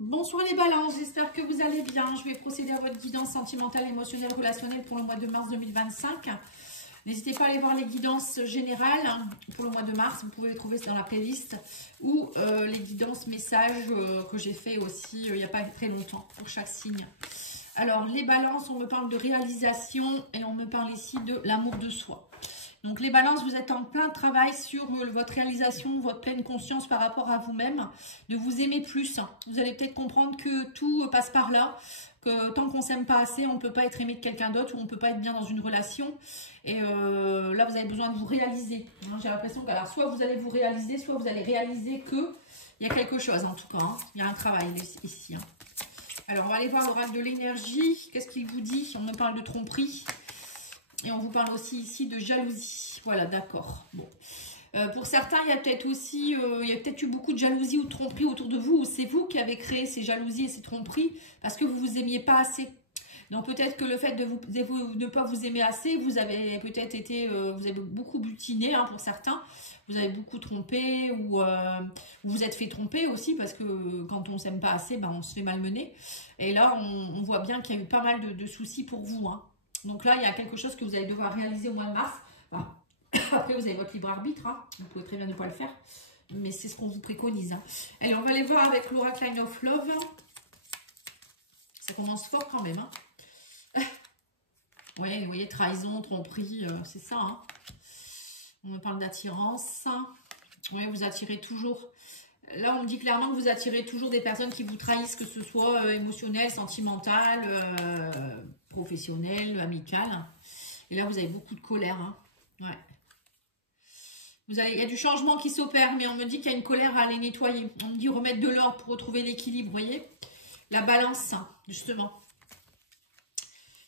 Bonsoir les balances, j'espère que vous allez bien. Je vais procéder à votre guidance sentimentale, émotionnelle, relationnelle pour le mois de mars 2025. N'hésitez pas à aller voir les guidances générales pour le mois de mars. Vous pouvez les trouver dans la playlist ou les guidances messages que j'ai fait aussi il n'y a pas très longtemps pour chaque signe. Alors les balances, on me parle de réalisation et on me parle ici de l'amour de soi. Donc les balances, vous êtes en plein travail sur votre réalisation, votre pleine conscience par rapport à vous-même, de vous aimer plus. Vous allez peut-être comprendre que tout passe par là, que tant qu'on ne s'aime pas assez, on ne peut pas être aimé de quelqu'un d'autre ou on ne peut pas être bien dans une relation. Et là, vous avez besoin de vous réaliser. J'ai l'impression que alors, soit vous allez vous réaliser, soit vous allez réaliser qu'il y a quelque chose en tout cas. Il y a un travail ici. Alors, on va aller voir l'oracle de l'énergie. Qu'est-ce qu'il vous dit? On me parle de tromperie. Et on vous parle aussi ici de jalousie. Voilà, d'accord. Bon. Pour certains, il y a peut-être aussi, eu beaucoup de jalousie ou de tromperie autour de vous, ou c'est vous qui avez créé ces jalousies et ces tromperies parce que vous vous aimiez pas assez. Donc peut-être que le fait de ne pas vous aimer assez, vous avez peut-être été, vous avez beaucoup butiné pour certains, vous avez beaucoup trompé ou vous êtes fait tromper aussi parce que quand on s'aime pas assez, on se fait malmener. Et là, on voit bien qu'il y a eu pas mal de soucis pour vous. Donc là, il y a quelque chose que vous allez devoir réaliser au mois de mars. Après, vous avez votre libre arbitre. Vous pouvez très bien ne pas le faire. Mais c'est ce qu'on vous préconise. Allez, on va aller voir avec l'oracle Line of Love. Ça commence fort quand même. Ouais, vous voyez, trahison, tromperie, c'est ça. On me parle d'attirance. Oui, vous attirez toujours. Là, on me dit clairement que vous attirez toujours des personnes qui vous trahissent, que ce soit émotionnel, sentimental, professionnel, amical. Et là, vous avez beaucoup de colère. Ouais. Il y a du changement qui s'opère, mais on me dit qu'il y a une colère à aller nettoyer. On me dit remettre de l'ordre pour retrouver l'équilibre, vous voyez. La balance, justement.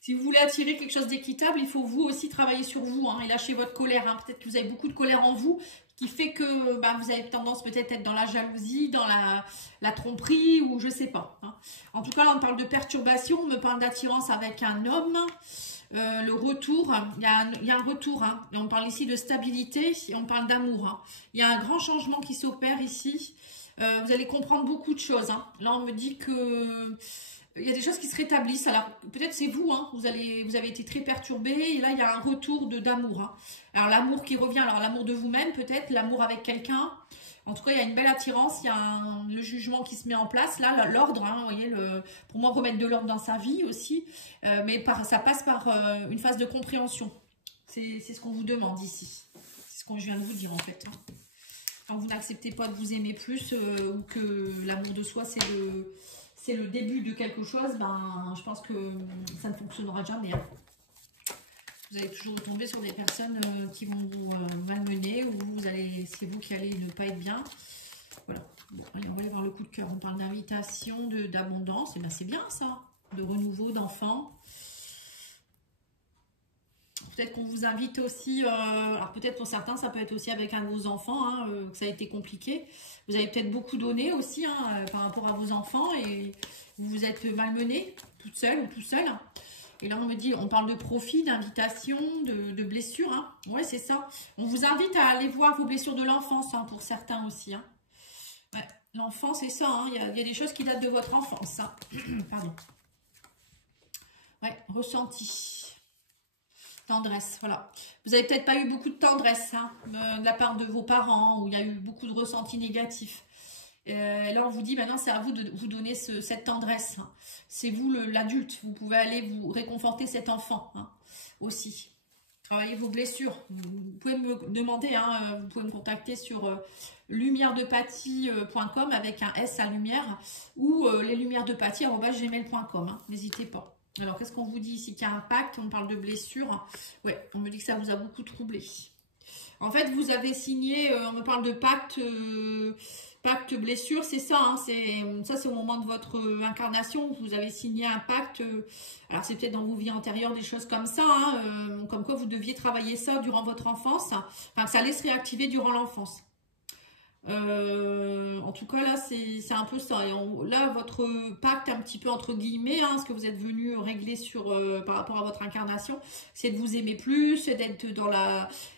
Si vous voulez attirer quelque chose d'équitable, il faut vous aussi travailler sur vous et lâcher votre colère. Peut-être que vous avez beaucoup de colère en vous, qui fait que vous avez tendance peut-être à être dans la jalousie, dans la tromperie ou je sais pas. En tout cas, là, on parle de perturbation, on me parle d'attirance avec un homme. Le retour, il y a un retour. Et on parle ici de stabilité et on parle d'amour. Il y a un grand changement qui s'opère ici. Vous allez comprendre beaucoup de choses. Là, on me dit que il y a des choses qui se rétablissent. Alors, peut-être c'est vous, vous avez été très perturbé. Et là, il y a un retour d'amour. Alors, l'amour qui revient. Alors, l'amour de vous-même, peut-être. L'amour avec quelqu'un. En tout cas, il y a une belle attirance. Il y a le jugement qui se met en place. Là, l'ordre, vous voyez, pour moi, remettre de l'ordre dans sa vie aussi. Mais ça passe par une phase de compréhension. C'est ce qu'on vous demande ici. C'est ce que je viens de vous dire, en fait. Quand vous n'acceptez pas de vous aimer plus ou que l'amour de soi, c'est le début de quelque chose, je pense que ça ne fonctionnera jamais. Vous allez toujours tomber sur des personnes qui vont vous malmener ou c'est vous qui allez ne pas être bien. Voilà. Bon, allez, on va aller voir le coup de cœur. On parle d'invitation, d'abondance. Et c'est bien ça. De renouveau, d'enfants. Peut-être qu'on vous invite aussi, alors peut-être pour certains, ça peut être aussi avec un de vos enfants, que ça a été compliqué. Vous avez peut-être beaucoup donné aussi par rapport à vos enfants et vous vous êtes malmené, toute seule ou tout seul. Et là, on me dit, on parle de profit, d'invitation, de blessures. Ouais, c'est ça. On vous invite à aller voir vos blessures de l'enfance, pour certains aussi. Ouais, l'enfance, c'est ça. Il y a des choses qui datent de votre enfance. Pardon. Ouais, ressenti. Tendresse, voilà. Vous n'avez peut-être pas eu beaucoup de tendresse de la part de vos parents, où il y a eu beaucoup de ressentis négatifs. Là, on vous dit maintenant, c'est à vous de vous donner cette tendresse. C'est vous l'adulte. Vous pouvez aller vous réconforter cet enfant aussi. Travaillez vos blessures. Vous pouvez me demander, vous pouvez me contacter sur lumièredepathie.com avec un S à lumière ou leslumièresdepathie@gmail.com. N'hésitez pas. Alors, qu'est-ce qu'on vous dit ici? Qu'il y a un pacte, on parle de blessure. Ouais, on me dit que ça vous a beaucoup troublé. En fait, vous avez signé, on me parle de pacte, pacte blessure, c'est ça. Ça, c'est au moment de votre incarnation. Vous avez signé un pacte. Alors, c'est peut-être dans vos vies antérieures, des choses comme ça. Comme quoi, vous deviez travailler ça durant votre enfance. Enfin, que ça allait se réactiver durant l'enfance. En tout cas là c'est un peu ça. Et là votre pacte un petit peu entre guillemets, ce que vous êtes venu régler par rapport à votre incarnation, c'est de vous aimer plus, c'est d'être dans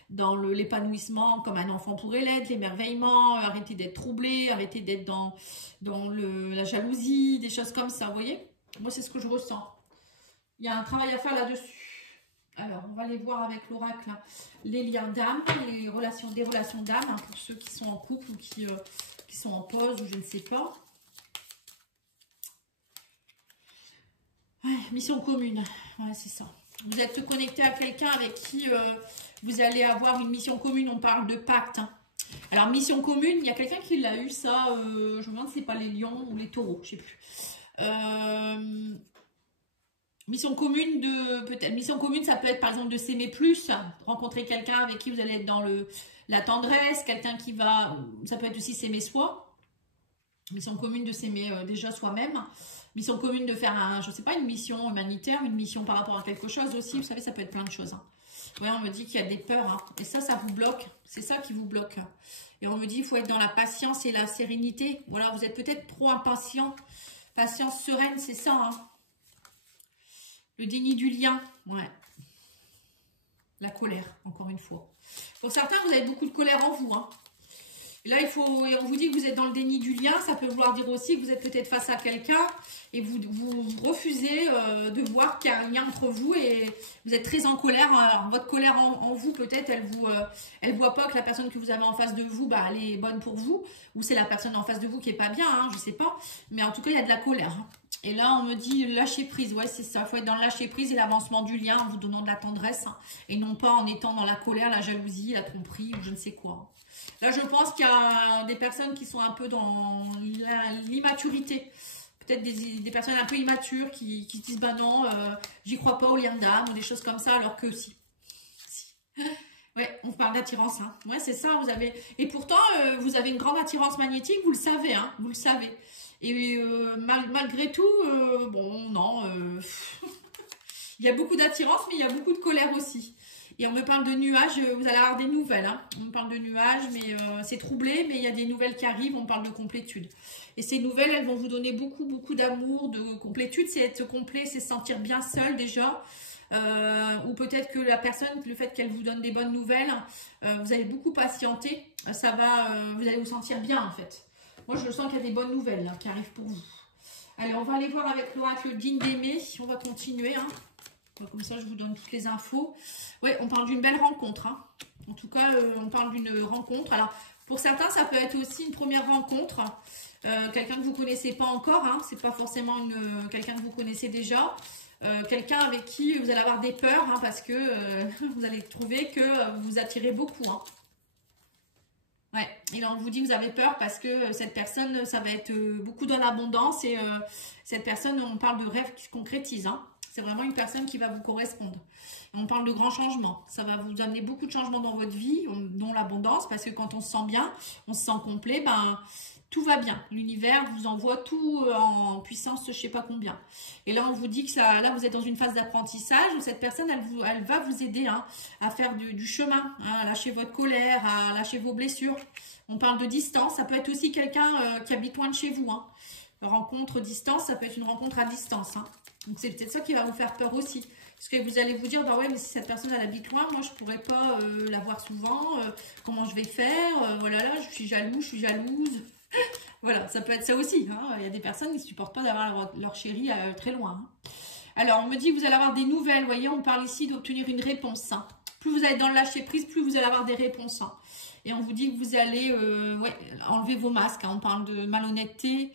dans l'épanouissement comme un enfant pourrait l'être, l'émerveillement, arrêter d'être troublé, arrêter d'être dans la jalousie, des choses comme ça, vous voyez? Moi, c'est ce que je ressens. Il y a un travail à faire là-dessus. Alors, on va aller voir avec l'oracle les liens d'âme, des relations d'âme, hein, pour ceux qui sont en couple ou qui sont en pause ou je ne sais pas. Ouais, mission commune, ouais, c'est ça. Vous êtes connecté à quelqu'un avec qui vous allez avoir une mission commune, on parle de pacte. Hein. Alors, mission commune, il y a quelqu'un qui l'a eu, ça, je me demande si c'est pas les lions ou les taureaux, je ne sais plus. Mission commune, mission commune, ça peut être par exemple de s'aimer plus, rencontrer quelqu'un avec qui vous allez être dans la tendresse, quelqu'un qui va, ça peut être aussi s'aimer soi. Mission commune de s'aimer déjà soi-même. Mission commune de faire je sais pas, une mission humanitaire, une mission par rapport à quelque chose aussi. Vous savez, ça peut être plein de choses. Hein. Ouais, on me dit qu'il y a des peurs. Hein. Et ça vous bloque. C'est ça qui vous bloque. Et on me dit qu'il faut être dans la patience et la sérénité. Voilà, vous êtes peut-être trop impatient. Patience sereine, c'est ça. Hein. Le déni du lien. Ouais. La colère, encore une fois. Pour certains, vous avez beaucoup de colère en vous. Hein. Et là, on vous dit que vous êtes dans le déni du lien. Ça peut vouloir dire aussi que vous êtes peut-être face à quelqu'un et vous refusez de voir qu'il y a un lien entre vous et vous êtes très en colère. Alors, votre colère en vous, peut-être, elle voit pas que la personne que vous avez en face de vous, bah, elle est bonne pour vous. Ou c'est la personne en face de vous qui est pas bien, hein, je sais pas. Mais en tout cas, il y a de la colère. Hein. Et là, on me dit lâcher prise. Ouais, c'est ça. Il faut être dans le lâcher prise et l'avancement du lien en vous donnant de la tendresse. Hein, et non pas en étant dans la colère, la jalousie, la tromperie ou je ne sais quoi. Là, je pense qu'il y a des personnes qui sont un peu dans l'immaturité. Peut-être des personnes un peu immatures qui disent, bah non, j'y crois pas au lien d'âme ou des choses comme ça, alors que si. Ouais, on parle d'attirance. Hein. Ouais, c'est ça, vous avez... Et pourtant, vous avez une grande attirance magnétique, vous le savez, hein, vous le savez. Et malgré tout, bon, non, il y a beaucoup d'attirance, mais il y a beaucoup de colère aussi. Et on me parle de nuages, vous allez avoir des nouvelles. Hein. On me parle de nuages, mais c'est troublé, mais il y a des nouvelles qui arrivent, on parle de complétude. Et ces nouvelles, elles vont vous donner beaucoup, beaucoup d'amour, de complétude. C'est être complet, c'est se sentir bien seul déjà. Ou peut-être que la personne, le fait qu'elle vous donne des bonnes nouvelles, vous allez beaucoup patienter. Vous allez vous sentir bien en fait. Moi, je sens qu'il y a des bonnes nouvelles là, qui arrivent pour vous. Allez, on va aller voir avec l'oracle d'Indémé. On va continuer. Hein. Comme ça, je vous donne toutes les infos. Oui, on parle d'une belle rencontre. Hein. En tout cas, on parle d'une rencontre. Alors, pour certains, ça peut être aussi une première rencontre. Quelqu'un que vous ne connaissez pas encore. Hein. Ce n'est pas forcément quelqu'un que vous connaissez déjà. Quelqu'un avec qui vous allez avoir des peurs. Hein, parce que vous allez trouver que vous attirez beaucoup. Hein. Ouais, et là on vous dit que vous avez peur parce que cette personne, ça va être beaucoup dans l'abondance et cette personne, on parle de rêves qui se concrétisent. Hein. C'est vraiment une personne qui va vous correspondre. Et on parle de grands changements. Ça va vous amener beaucoup de changements dans votre vie, dont l'abondance, parce que quand on se sent bien, on se sent complet, ben tout va bien. L'univers vous envoie tout en puissance, je ne sais pas combien. Et là, on vous dit que là, vous êtes dans une phase d'apprentissage où cette personne, elle va vous aider hein, à faire du chemin, hein, à lâcher votre colère, à lâcher vos blessures. On parle de distance. Ça peut être aussi quelqu'un qui habite loin de chez vous. Hein. Rencontre distance, ça peut être une rencontre à distance. Hein. Donc, c'est peut-être ça qui va vous faire peur aussi. Parce que vous allez vous dire, bah ouais, mais si cette personne, elle habite loin, moi, je ne pourrais pas la voir souvent. Comment je vais faire voilà, là, je suis jaloux, je suis jalouse. Voilà, ça peut être ça aussi. Hein. Il y a des personnes qui ne supportent pas d'avoir leur chéri très loin. Hein. Alors, on me dit que vous allez avoir des nouvelles. Vous voyez, on parle ici d'obtenir une réponse. Hein. Plus vous allez dans le lâcher prise, plus vous allez avoir des réponses. Hein. Et on vous dit que vous allez enlever vos masques. Hein. On parle de malhonnêteté,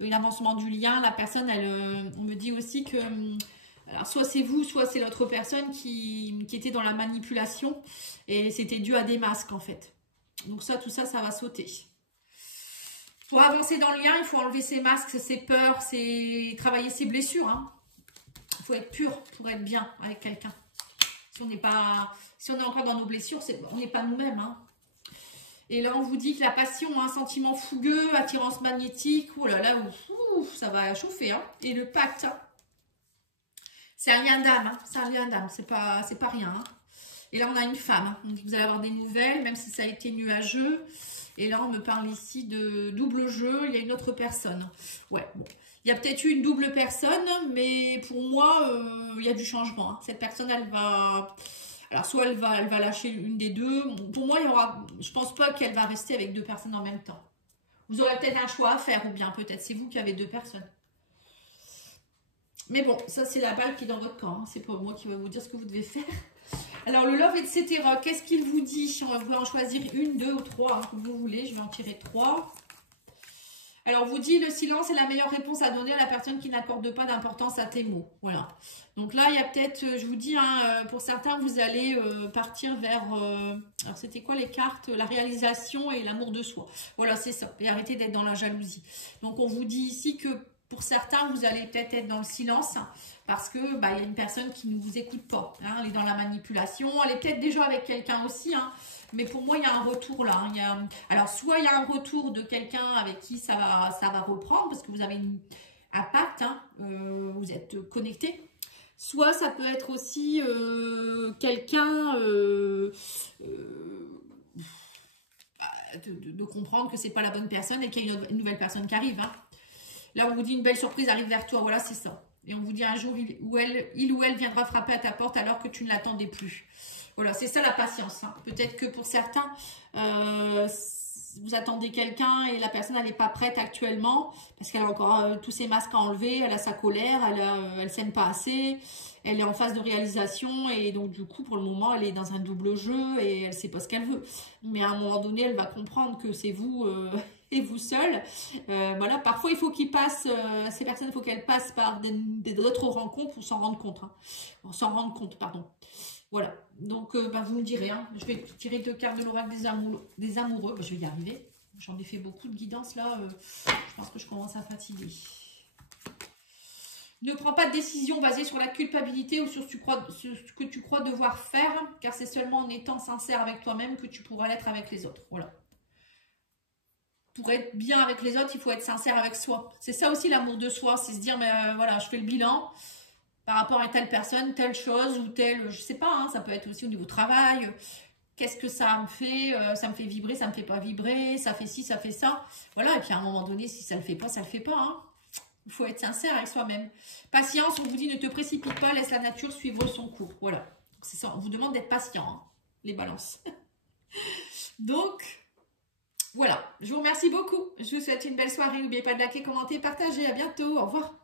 l'avancement du lien. La personne, on me dit aussi que alors, soit c'est vous, soit c'est l'autre personne qui était dans la manipulation. Et c'était dû à des masques, en fait. Donc ça, tout ça, ça va sauter. Pour avancer dans le lien, il faut enlever ses masques, ses peurs, travailler ses blessures. Hein. Il faut être pur pour être bien avec quelqu'un. Si on est encore dans nos blessures, on n'est pas nous-mêmes. Hein. Et là, on vous dit que la passion, un sentiment fougueux, attirance magnétique, oh là là, ça va chauffer. Hein. Et le pacte, hein. C'est un lien d'âme. Hein. C'est un lien d'âme, c'est pas rien. Hein. Et là, on a une femme. Hein. Donc, vous allez avoir des nouvelles, même si ça a été nuageux. Et là, on me parle ici de double jeu. Il y a une autre personne. Ouais, bon. Il y a peut-être eu une double personne, mais pour moi, il y a du changement. Hein. Cette personne, elle Alors, soit elle va lâcher une des deux. Pour moi, je pense pas qu'elle va rester avec deux personnes en même temps. Vous aurez peut-être un choix à faire, ou bien peut-être c'est vous qui avez deux personnes. Mais bon, ça c'est la balle qui est dans votre camp. Hein. C'est pas moi qui vais vous dire ce que vous devez faire. Alors, le love, etc. Qu'est-ce qu'il vous dit? On va en choisir une, deux ou trois, hein, comme vous voulez. Je vais en tirer trois. Alors, vous dit, le silence est la meilleure réponse à donner à la personne qui n'accorde pas d'importance à tes mots. Voilà. Donc là, il y a peut-être, je vous dis, hein, pour certains, vous allez partir vers... alors, c'était quoi les cartes? La réalisation et l'amour de soi. Voilà, c'est ça. Et arrêtez d'être dans la jalousie. Donc, on vous dit ici que pour certains, vous allez peut-être être dans le silence parce que il y a une personne qui ne vous écoute pas. Hein, elle est dans la manipulation. Elle est peut-être déjà avec quelqu'un aussi, hein. Mais pour moi, il y a un retour là. Hein. Alors, soit il y a un retour de quelqu'un avec qui ça va reprendre parce que vous avez un pacte, hein, vous êtes connecté. Soit ça peut être aussi quelqu'un de comprendre que c'est pas la bonne personne et qu'il y a une nouvelle personne qui arrive. Hein. Là, on vous dit une belle surprise arrive vers toi. Voilà, c'est ça. Et on vous dit un jour, il ou elle viendra frapper à ta porte alors que tu ne l'attendais plus. Voilà, c'est ça la patience. Hein. Peut-être que pour certains, vous attendez quelqu'un et la personne elle n'est pas prête actuellement parce qu'elle a encore tous ses masques à enlever, elle a sa colère, elle s'aime pas assez, elle est en phase de réalisation et donc du coup pour le moment elle est dans un double jeu et elle sait pas ce qu'elle veut. Mais à un moment donné elle va comprendre que c'est vous et vous seul. Voilà, parfois il faut qu'ils passent, ces personnes il faut qu'elles passent par d'autres rencontres pour s'en rendre compte. Hein. Pour s'en rendre compte, pardon. Voilà, donc vous me direz, hein. Je vais tirer deux cartes de l'oracle des amoureux. Je vais y arriver. J'en ai fait beaucoup de guidance là. Je pense que je commence à fatiguer. Ne prends pas de décision basée sur la culpabilité ou sur ce que tu crois devoir faire, car c'est seulement en étant sincère avec toi-même que tu pourras l'être avec les autres. Voilà. Pour être bien avec les autres, il faut être sincère avec soi. C'est ça aussi l'amour de soi, c'est se dire, mais voilà, je fais le bilan. Par rapport à telle personne, telle chose ou telle, je sais pas, hein, ça peut être aussi au niveau travail. Qu'est-ce que ça me fait? Ça me fait vibrer, ça me fait pas vibrer, ça fait ci, ça fait ça. Voilà, et puis à un moment donné, si ça le fait pas, ça le fait pas. Hein. Il faut être sincère avec soi-même. Patience, on vous dit ne te précipite pas, laisse la nature suivre son cours. Voilà, c'est ça, on vous demande d'être patient, hein, les balances. Donc, voilà, je vous remercie beaucoup. Je vous souhaite une belle soirée. N'oubliez pas de liker, commenter, partager. À bientôt, au revoir.